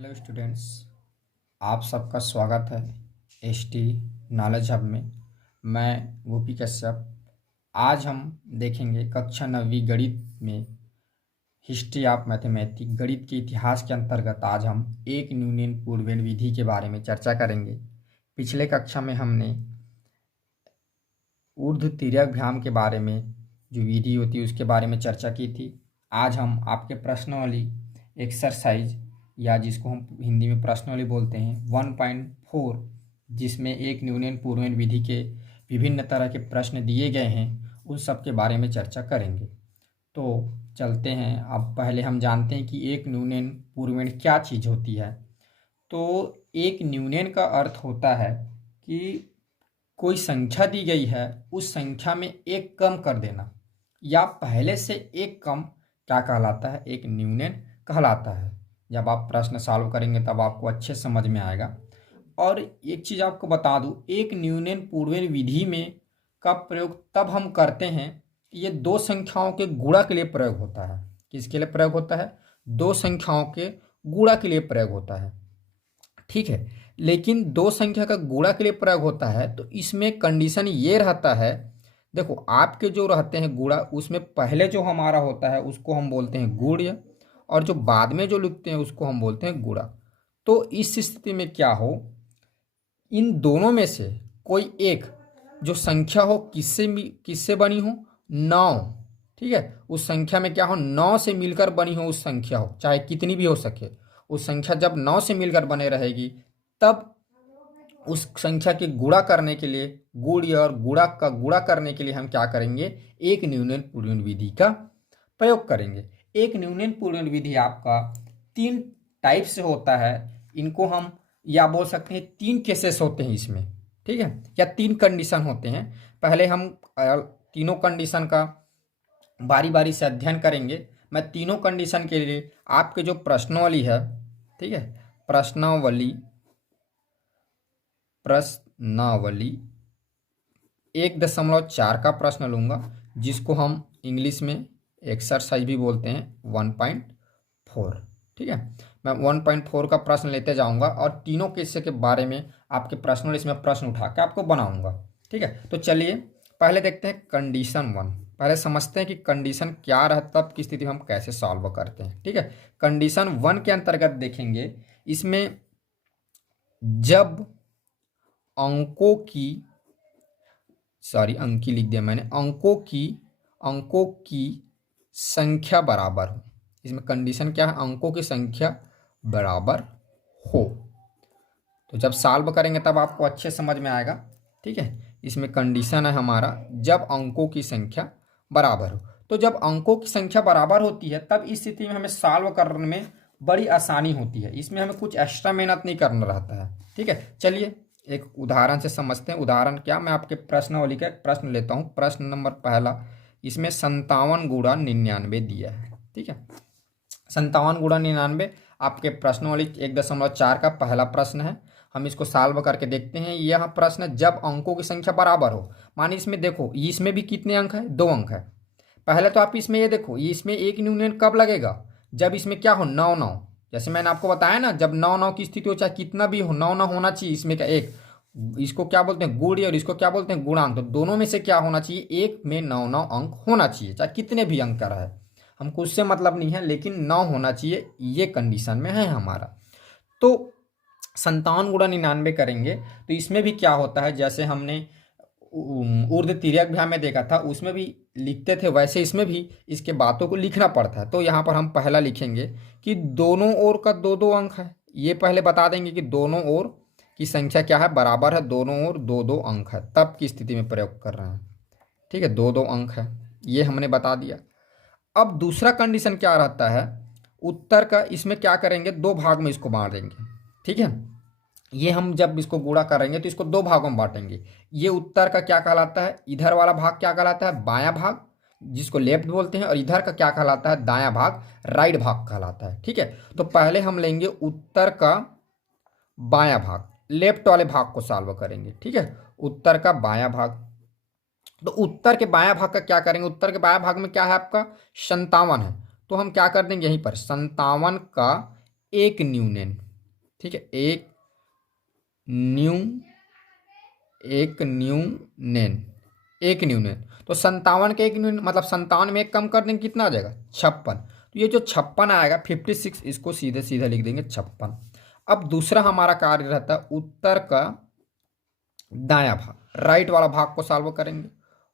Hello students, आप सबका स्वागत है एसटी नॉलेज हब में। मैं गोपी कश्यप। आज हम देखेंगे कक्षा 9वीं गणित में हिस्ट्री ऑफ मैथमेटिक्स गणित के इतिहास के अंतर्गत आज हम एक न्यूनन पूर्वेण विधि के बारे में चर्चा करेंगे। पिछले कक्षा में हमने ऊर्ध्व तिर्यक के बारे में जो विधि होती है उसके बारे में चर्चा की थी। आज हम आपके प्रश्नावली एक्सरसाइज या जिसको हम हिंदी में प्रश्नावली बोलते हैं 1.4, जिसमें एक न्यूनन पूर्वेण विधि के विभिन्न तरह के प्रश्न दिए गए हैं, उन सब के बारे में चर्चा करेंगे। तो चलते हैं। अब पहले हम जानते हैं कि एक न्यूनन पूर्वेण क्या चीज़ होती है। तो एक न्यूनन का अर्थ होता है कि कोई संख्या दी गई है, उस संख्या में एक कम कर देना या पहले से एक कम क्या कहलाता है? एक न्यूनन कहलाता है। जब आप प्रश्न सॉल्व करेंगे तब आपको अच्छे समझ में आएगा। और एक चीज़ आपको बता दूं, एक न्यूनन पूर्वेण विधि में का प्रयोग तब हम करते हैं, ये दो संख्याओं के गुणा के लिए प्रयोग होता है। किसके लिए प्रयोग होता है? दो संख्याओं के गुणा के लिए प्रयोग होता है, ठीक है। लेकिन दो संख्या का गुणा के लिए प्रयोग होता है तो इसमें कंडीशन ये रहता है, देखो आपके जो रहते हैं गुणा, उसमें पहले जो हमारा होता है उसको हम बोलते हैं गुण्य, और जो बाद में जो लिखते हैं उसको हम बोलते हैं गुणा। तो इस स्थिति में क्या हो, इन दोनों में से कोई एक जो संख्या हो किससे बनी हो? 9, ठीक है। उस संख्या में क्या हो? 9 से मिलकर बनी हो उस संख्या हो, चाहे कितनी भी हो सके। उस संख्या जब 9 से मिलकर बने रहेगी तब उस संख्या के गुणा करने के लिए, गुण्य और गुणा का गुणा करने के लिए हम क्या करेंगे? एक न्यूनन पूर्वेण विधि का प्रयोग करेंगे। एक न्यूनन पूर्वेण विधि आपका 3 टाइप से होता है। इनको हम या बोल सकते हैं 3 केसेस होते हैं इसमें, ठीक है, या 3 कंडीशन होते हैं। पहले हम तीनों कंडीशन का बारी बारी से अध्ययन करेंगे। मैं तीनों कंडीशन के लिए आपके जो प्रश्नावली है, ठीक है, प्रश्नावली 1.4 का प्रश्न लूँगा, जिसको हम इंग्लिश में एक्सरसाइज भी बोलते हैं 1.4, ठीक है। मैं 1.4 का प्रश्न लेते जाऊंगा और तीनों केस के बारे में आपके प्रश्नों इसमें प्रश्न उठा के आपको बनाऊंगा, ठीक है। तो चलिए पहले देखते हैं कंडीशन 1। पहले समझते हैं कि कंडीशन क्या रहता, तब की स्थिति में हम कैसे सॉल्व करते हैं, ठीक है। कंडीशन 1 के अंतर्गत देखेंगे, इसमें जब अंकों की अंकी लिख दिया मैंने, अंकों की संख्या बराबर हो। इसमें कंडीशन क्या है? अंकों की संख्या बराबर हो। तो जब सॉल्व करेंगे तब आपको अच्छे समझ में आएगा, ठीक है। इसमें कंडीशन है हमारा जब अंकों की संख्या बराबर हो। तो जब अंकों की संख्या बराबर होती है तब इस स्थिति में हमें सॉल्व करने में बड़ी आसानी होती है। इसमें हमें कुछ एक्स्ट्रा मेहनत नहीं करना रहता है, ठीक है। चलिए एक उदाहरण से समझते हैं। उदाहरण क्या, मैं आपके प्रश्नावली का एक प्रश्न लेता हूँ। प्रश्न नंबर पहला, इसमें 57 गुणा 99 दिया है, ठीक है। 57 गुणा 99 आपके प्रश्नावली 1.4 का पहला प्रश्न है। हम इसको सॉल्व करके देखते हैं। यह प्रश्न जब अंकों की संख्या बराबर हो, मानिए इसमें देखो इसमें भी कितने अंक है? 2 अंक है। पहले तो आप इसमें ये देखो, इसमें एक न्यूनन कब लगेगा? जब इसमें क्या हो? 9 9। जैसे मैंने आपको बताया ना, जब 9 9 की स्थिति हो, चाहे कितना भी हो, 9 9 होना चाहिए। इसमें क्या एक, इसको क्या बोलते हैं? गुण, और इसको क्या बोलते हैं? गुणांक। तो दोनों में से क्या होना चाहिए? एक में 9 9 अंक होना चाहिए, चाहे कितने भी अंक का रहे, हमको उससे मतलब नहीं है, लेकिन 9 होना चाहिए। ये कंडीशन में है हमारा। तो 57 गुणा 99 करेंगे तो इसमें भी क्या होता है, जैसे हमने ऊर्ध्व तिर्यक में देखा था उसमें भी लिखते थे, वैसे इसमें भी इसके बातों को लिखना पड़ता है। तो यहाँ पर हम पहला लिखेंगे कि दोनों ओर का 2 2 अंक है। ये पहले बता देंगे कि दोनों ओर की संख्या क्या है? बराबर है, दोनों ओर 2 2 अंक है, तब की स्थिति में प्रयोग कर रहे हैं, ठीक है। 2 2 अंक है, ये हमने बता दिया। अब दूसरा कंडीशन क्या रहता है? उत्तर का इसमें क्या करेंगे? 2 भाग में इसको बांट देंगे, ठीक है। ये हम जब इसको गुणा करेंगे तो इसको 2 भागों में बांटेंगे। ये उत्तर का क्या कहलाता है? इधर वाला भाग क्या कहलाता है? बायां भाग, जिसको लेफ्ट बोलते हैं। और इधर का क्या कहलाता है? दायां भाग, राइट भाग कहलाता है, ठीक है। तो पहले हम लेंगे उत्तर का बायां भाग, लेफ्ट वाले भाग को सॉल्व करेंगे, ठीक है। उत्तर का बायां भाग, तो उत्तर के बायां भाग का क्या करेंगे? उत्तर के बायां भाग में क्या है आपका? 57 है। तो हम क्या कर देंगे यहीं पर 57 का एक न्यूनन, ठीक है, एक न्यूनेन। तो 57 के एक न्यून मतलब 57 में एक कम कर देंगे, कितना आ जाएगा 56। तो ये जो 56 आएगा 56, इसको सीधे सीधे लिख देंगे 56। अब दूसरा हमारा कार्य रहता है उत्तर का दायां भाग, राइट वाला भाग को सॉल्व करेंगे।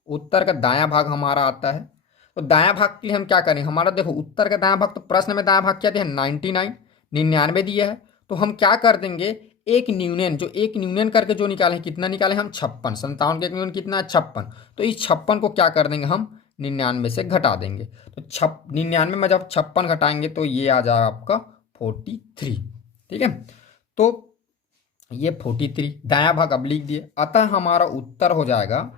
उत्तर का दायां भाग हमारा आता है, तो दायां भाग के लिए हम क्या करेंगे, हमारा देखो उत्तर का दायां भाग, तो प्रश्न में दायां भाग क्या दिया है 99, 99 दिया है। तो हम क्या कर देंगे, एक न्यूनन, जो एक न्यूनन करके जो निकाले, कितना निकाले हम 56, 57 के एक न्यूनन कितना है 56। तो इस 56 को क्या कर देंगे हम 99 से घटा देंगे। तो 99 में जब 56 घटाएंगे तो ये आ जाएगा आपका 43। ठीक है, तो ये 43 दायां भाग अब लिख दिए, अतः हमारा उत्तर हो जाएगा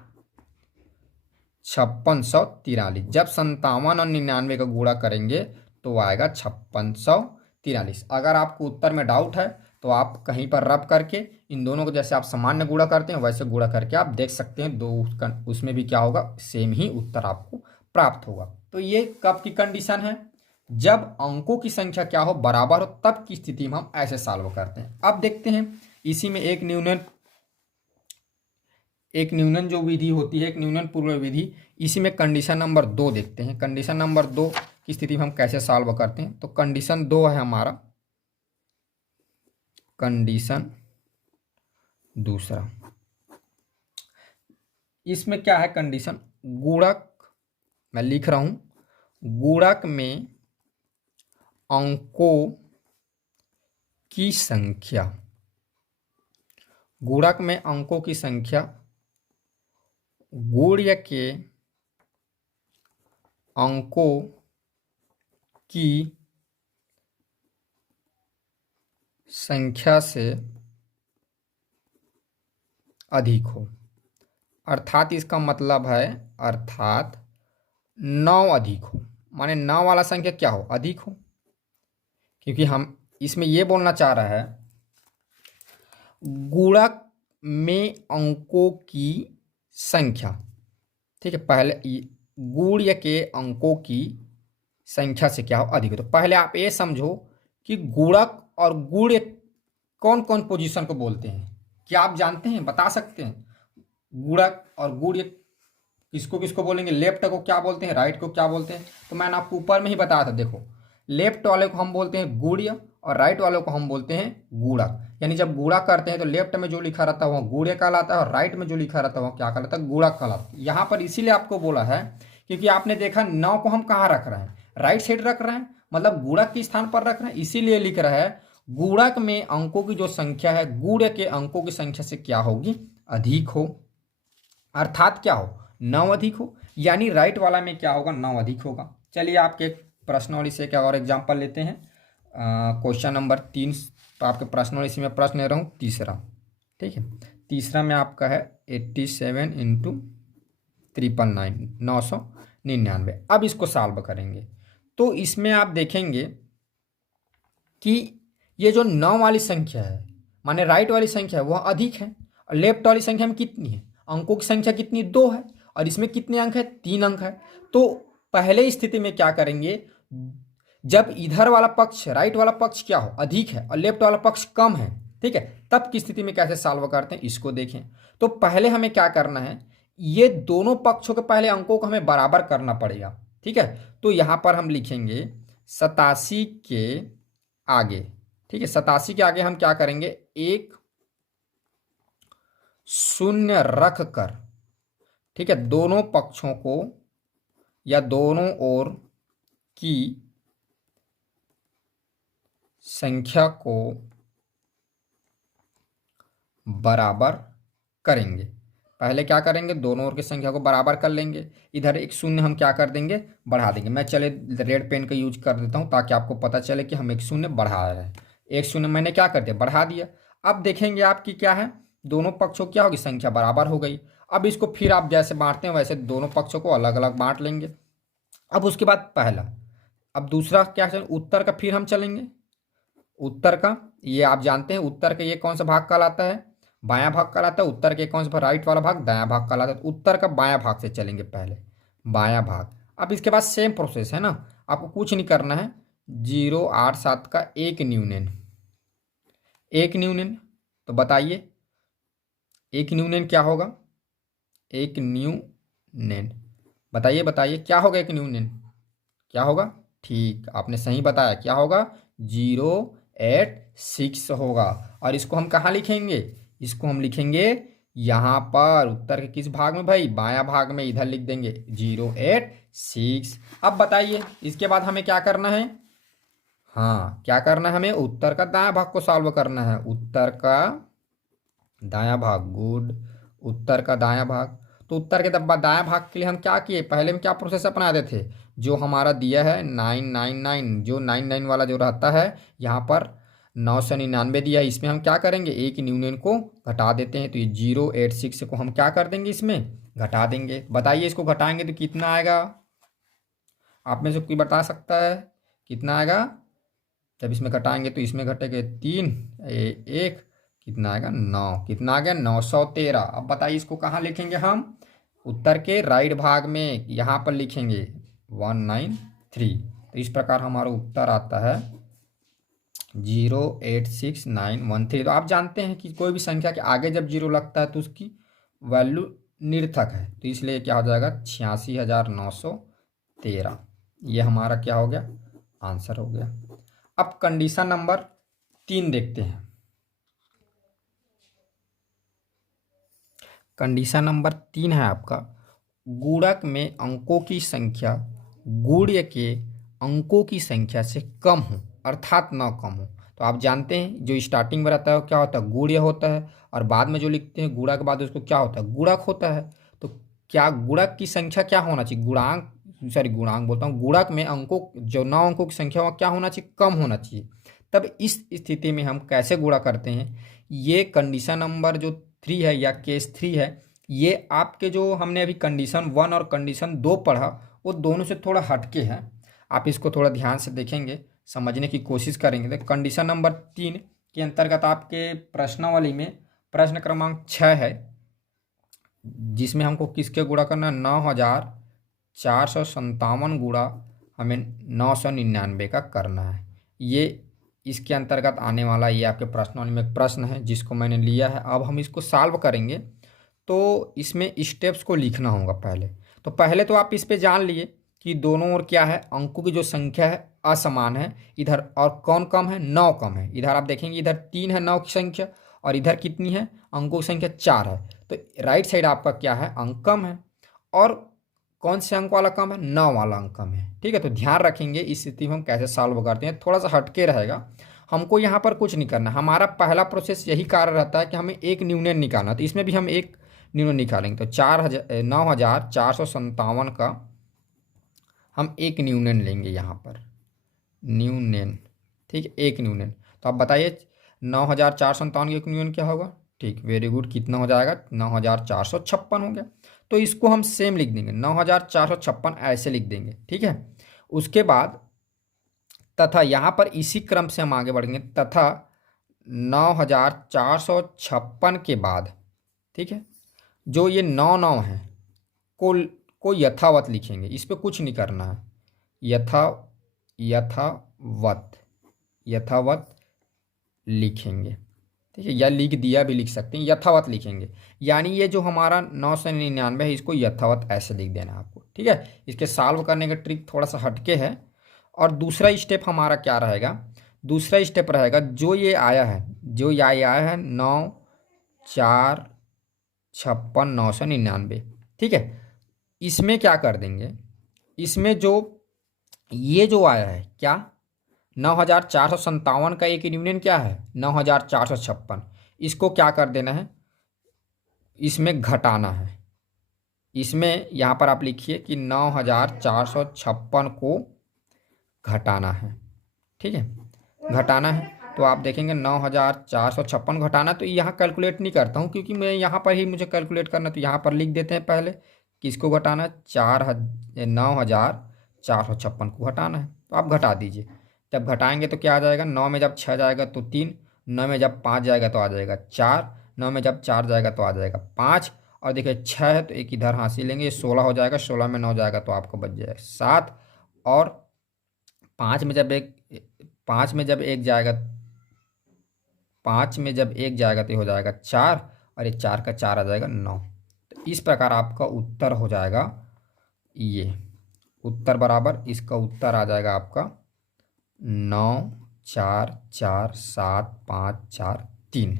5643। जब 57 और 99 का गुणा करेंगे तो आएगा 5643। अगर आपको उत्तर में डाउट है तो आप कहीं पर रब करके इन दोनों को, जैसे आप सामान्य गुणा करते हैं वैसे गुणा करके आप देख सकते हैं, दो उसमें भी क्या होगा, सेम ही उत्तर आपको प्राप्त होगा। तो ये कब की कंडीशन है, जब अंकों की संख्या क्या हो बराबर हो, तब की स्थिति में हम ऐसे सॉल्व करते हैं। अब देखते हैं इसी में एक न्यूनन जो विधि होती है, एक न्यूनन पूर्व विधि, इसी में कंडीशन नंबर 2 देखते हैं। कंडीशन नंबर 2 की स्थिति में हम कैसे सॉल्व करते हैं। तो कंडीशन 2 है हमारा, कंडीशन दूसरा, इसमें क्या है कंडीशन, गुणक, मैं लिख रहा हूं, गुणक में अंकों की संख्या, गुणक में अंकों की संख्या गुण्य के अंकों की संख्या से अधिक हो। अर्थात इसका मतलब है, अर्थात 9 अधिक हो, माने 9 वाला संख्या क्या हो, अधिक हो। क्योंकि हम इसमें यह बोलना चाह रहा है गुणक में अंकों की संख्या, ठीक है, पहले गुण्य के अंकों की संख्या से क्या हो, अधिक हो। तो पहले आप ये समझो कि गुणक और गुण्य कौन कौन पोजीशन को बोलते हैं, क्या आप जानते हैं, बता सकते हैं। गुणक और गुण्य किसको किसको बोलेंगे, लेफ्ट को क्या बोलते हैं, राइट को क्या बोलते हैं। तो मैंने आपको ऊपर में ही बताया था, देखो लेफ्ट वाले को हम बोलते हैं गुण्य और राइट वाले को हम बोलते हैं गुणक। यानी जब गुणा करते हैं तो लेफ्ट में जो लिखा रहता है वह गुण्य कहलाता है और राइट में जो लिखा रहता है वह क्या कहलाता है, गुणक कहलाता है। यहाँ पर इसीलिए आपको बोला है क्योंकि आपने देखा 9 को हम कहाँ रख रहे हैं, राइट साइड रख रहे हैं, मतलब गुणक के स्थान पर रख रहे हैं, इसीलिए लिख रहा है गुणक में अंकों की जो संख्या है गुण्य के अंकों की संख्या से क्या होगी, अधिक हो। अर्थात क्या हो, 9 अधिक हो, यानी राइट वाला में क्या होगा, 9 अधिक होगा। चलिए आपके प्रश्नावली से क्या और एग्जाम्पल लेते हैं। क्वेश्चन नंबर 3 तो आपके प्रश्नावली से मैं प्रश्न ले रहा हूँ तीसरा, ठीक है। तीसरा में आपका है 87 इंटू 999 999। अब इसको सॉल्व करेंगे तो इसमें आप देखेंगे कि ये जो 9 वाली संख्या है माने राइट वाली संख्या है वह अधिक है, और लेफ्ट वाली संख्या में कितनी है, अंकों की संख्या कितनी, 2 है, और इसमें कितने अंक है, 3 अंक है। तो पहले स्थिति में क्या करेंगे, जब इधर वाला पक्ष राइट वाला पक्ष क्या हो, अधिक है, और लेफ्ट वाला पक्ष कम है, ठीक है, तब की स्थिति में कैसे सॉल्व करते हैं इसको देखें। तो पहले हमें क्या करना है, ये दोनों पक्षों के पहले अंकों को हमें बराबर करना पड़ेगा, ठीक है। तो यहां पर हम लिखेंगे 87 के आगे, ठीक है, 87 के आगे हम क्या करेंगे, एक शून्य रख कर, ठीक है, दोनों पक्षों को या दोनों ओर की संख्या को बराबर करेंगे। पहले क्या करेंगे, दोनों ओर की संख्या को बराबर कर लेंगे, इधर एक शून्य हम क्या कर देंगे, बढ़ा देंगे। मैं चले रेड पेन का यूज कर देता हूं ताकि आपको पता चले कि हम एक शून्य बढ़ा रहे हैं। एक शून्य मैंने क्या कर दिया, बढ़ा दिया। अब देखेंगे आपकी क्या है, दोनों पक्षों क्या होगी, संख्या बराबर हो गई। अब इसको फिर आप जैसे बांटते हैं वैसे दोनों पक्षों को अलग अलग बांट लेंगे। अब उसके बाद पहला, अब दूसरा क्या है, उत्तर का फिर हम चलेंगे। उत्तर का ये आप जानते हैं, उत्तर का ये कौन सा भाग कहलाता है, बायां भाग कहलाता है। उत्तर के कौन सा, राइट वाला भाग दायां भाग कहलाता है। उत्तर का बायां भाग से चलेंगे, पहले बायां भाग। अब इसके बाद सेम प्रोसेस है ना, आपको कुछ नहीं करना है, 087 का एक न्यूनन, एक न्यूनन, तो बताइए एक न्यूनन क्या होगा? एक न्यूनन, बताइए बताइए क्या होगा एक न्यूनन? क्या होगा? ठीक, आपने सही बताया, क्या होगा? 086 होगा। और इसको हम कहाँ लिखेंगे? इसको हम लिखेंगे यहाँ पर उत्तर के किस भाग में भाई? बायां भाग में, इधर लिख देंगे 086। अब बताइए इसके बाद हमें क्या करना है? हाँ, क्या करना है हमें? उत्तर का दायां भाग को सॉल्व करना है। उत्तर का दायां भाग, गुड। उत्तर का दायां भाग, तो उत्तर के दब्बा दायां भाग के लिए हम क्या किए? पहले में क्या प्रोसेस अपनाते थे? जो हमारा दिया है 999, जो 99 वाला जो रहता है यहाँ पर, 999 दिया है, इसमें हम क्या करेंगे? एक न्यूनन को घटा देते हैं, तो ये 086 को हम क्या कर देंगे? इसमें घटा देंगे। बताइए इसको घटाएंगे तो कितना आएगा? आप में से कोई बता सकता है कितना आएगा? जब इसमें घटाएंगे तो इसमें घटेंगे 3, एक, कितना आएगा? 9। कितना आ गया? 913। अब बताइए इसको कहाँ लिखेंगे हम? उत्तर के राइट भाग में, यहाँ पर लिखेंगे 193। तो इस प्रकार हमारा उत्तर आता है 086,913। तो आप जानते हैं कि कोई भी संख्या के आगे जब जीरो लगता है तो उसकी वैल्यू निर्थक है, तो इसलिए क्या हो जाएगा? 86,913। ये हमारा क्या हो गया? आंसर हो गया। अब कंडीशन नंबर 3 देखते हैं। कंडीशन नंबर 3 है आपका, गुणक में अंकों की संख्या गुण्य के अंकों की संख्या से कम हो, अर्थात न कम हो। तो आप जानते हैं जो स्टार्टिंग में रहता है वो क्या होता है? गुण्य होता है, और बाद में जो लिखते हैं गुणा के बाद उसको क्या होता है? गुणक होता है। तो क्या गुणक की संख्या क्या होना चाहिए? गुणांक, सॉरी गुणांक बोलता हूँ, गुणक में अंकों, जो 9 अंकों की संख्या वो क्या होना चाहिए? कम होना चाहिए। तब इस स्थिति में हम कैसे गुणा करते हैं? ये कंडीशन नंबर जो 3 है या केस 3 है, ये आपके जो हमने अभी कंडीशन 1 और कंडीशन 2 पढ़ा, वो दोनों से थोड़ा हटके हैं। आप इसको थोड़ा ध्यान से देखेंगे, समझने की कोशिश करेंगे तो कंडीशन नंबर 3 के अंतर्गत आपके प्रश्नावली में प्रश्न क्रमांक 6 है, जिसमें हमको किसके गुणा करना है? 9,457 गुणा हमें 999 का करना है। ये इसके अंतर्गत आने वाला ये आपके प्रश्नावली में एक प्रश्न है जिसको मैंने लिया है। अब हम इसको सॉल्व करेंगे, तो इसमें स्टेप्स को लिखना होगा पहले। तो पहले तो आप इस पे जान लिए कि दोनों ओर क्या है? अंकों की जो संख्या है असमान है। इधर और कौन कम है? 9 कम है। इधर आप देखेंगे इधर 3 है 9 की संख्या, और इधर कितनी है? अंकों की संख्या 4 है। तो राइट साइड आपका क्या है? अंक कम है। और कौन से अंक वाला कम है? 9 वाला अंक कम है। ठीक है, तो ध्यान रखेंगे इस स्थिति में हम कैसे सॉल्व करते हैं, थोड़ा सा हटके रहेगा। हमको यहाँ पर कुछ नहीं करना, हमारा पहला प्रोसेस यही कार्य रहता है कि हमें एक न्यूनन निकालना। तो इसमें भी हम एक न्यूनन निकालेंगे। तो 9,457 का हम एक न्यूनन लेंगे यहाँ पर, न्यूनन। ठीक है, एक न्यूनन। तो आप बताइए 9,457 का एक न्यूनन क्या होगा? ठीक, वेरी गुड। कितना हो जाएगा? 9,456 हो गया। तो इसको हम सेम लिख देंगे, 9,456 ऐसे लिख देंगे। ठीक है, उसके बाद तथा यहाँ पर इसी क्रम से हम आगे बढ़ेंगे, तथा 9,456 के बाद, ठीक है, जो ये 9 है को को यथावत लिखेंगे। इस पे कुछ नहीं करना है। यथावत, यथावत लिखेंगे। ठीक है, या लिख दिया भी लिख सकते हैं, यथावत लिखेंगे। यानी ये जो हमारा 999 है इसको यथावत ऐसे लिख देना है आपको। ठीक है, इसके सॉल्व करने का ट्रिक थोड़ा सा हटके है। और दूसरा स्टेप हमारा क्या रहेगा? दूसरा स्टेप रहेगा जो ये आया है, जो ये आया है 9,456,999। ठीक है, इसमें क्या कर देंगे? इसमें जो ये जो आया है क्या, 9,457 का एक यूनियन क्या है? 9,456। इसको क्या कर देना है? इसमें घटाना है। इसमें यहाँ पर आप लिखिए कि 9,456 को घटाना है। ठीक है, घटाना है। तो आप देखेंगे 9,456 घटाना, तो यहाँ कैलकुलेट नहीं करता हूँ क्योंकि मैं यहाँ पर ही मुझे कैलकुलेट करना, तो यहाँ पर लिख देते हैं पहले किसको घटाना है? 9,456 को घटाना है। तो आप घटा दीजिए। जब घटाएंगे तो क्या आ जाएगा? 9 में जब 6 जाएगा तो 3, 9 में जब 5 जाएगा तो आ जाएगा 4, 9 में जब 4 जाएगा तो आ जाएगा 5, और देखिए 6 है तो एक इधर हासिल लेंगे, 16 हो जाएगा, 16 में 9 जाएगा तो आपको बच जाएगा 7, और 5 में जब एक 5 में जब एक जाएगा 5 में जब 1 जाएगा तो ये हो जाएगा 4, और ये 4 का 4 आ जाएगा 9। तो इस प्रकार आपका उत्तर हो जाएगा ये उत्तर बराबर, इसका उत्तर आ जाएगा आपका 9 4 4 7 5 4 3।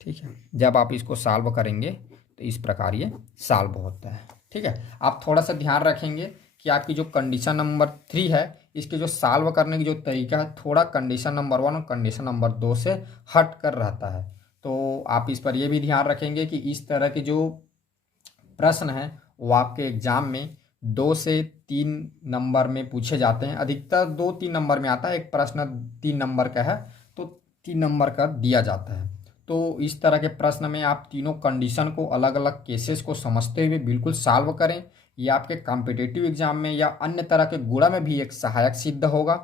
ठीक है, जब आप इसको सॉल्व करेंगे तो इस प्रकार ये सॉल्व होता है। ठीक है, आप थोड़ा सा ध्यान रखेंगे कि आपकी जो कंडीशन नंबर 3 है, इसके जो सॉल्व करने की जो तरीका है थोड़ा कंडीशन नंबर 1 और कंडीशन नंबर 2 से हट कर रहता है। तो आप इस पर ये भी ध्यान रखेंगे कि इस तरह के जो प्रश्न हैं वो आपके एग्जाम में 2 से 3 नंबर में पूछे जाते हैं। अधिकतर 2-3 नंबर में आता है, एक प्रश्न 3 नंबर का है तो 3 नंबर का दिया जाता है। तो इस तरह के प्रश्न में आप तीनों कंडीशन को, अलग अलग केसेस को समझते हुए बिल्कुल सॉल्व करें। ये आपके कॉम्पिटिटिव एग्जाम में या अन्य तरह के गुणा में भी एक सहायक सिद्ध होगा।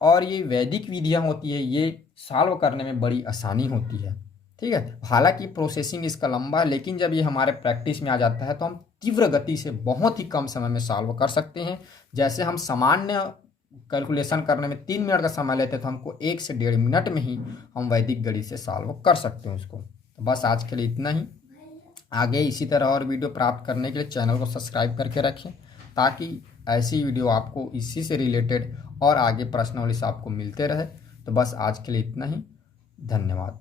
और ये वैदिक विधियाँ होती है, ये सॉल्व करने में बड़ी आसानी होती है। ठीक है, हालांकि प्रोसेसिंग इसका लंबा है, लेकिन जब ये हमारे प्रैक्टिस में आ जाता है तो हम तीव्र गति से बहुत ही कम समय में सॉल्व कर सकते हैं। जैसे हम सामान्य कैलकुलेशन करने में 3 मिनट का समय लेते हैं तो हमको 1 से 1.5 मिनट में ही हम वैदिक गणित से सॉल्व कर सकते हैं उसको। तो बस आज के लिए इतना ही। आगे इसी तरह और वीडियो प्राप्त करने के लिए चैनल को सब्सक्राइब करके रखें, ताकि ऐसी वीडियो आपको इसी से रिलेटेड और आगे प्रश्नावली से आपको मिलते रहे। तो बस आज के लिए इतना ही, धन्यवाद।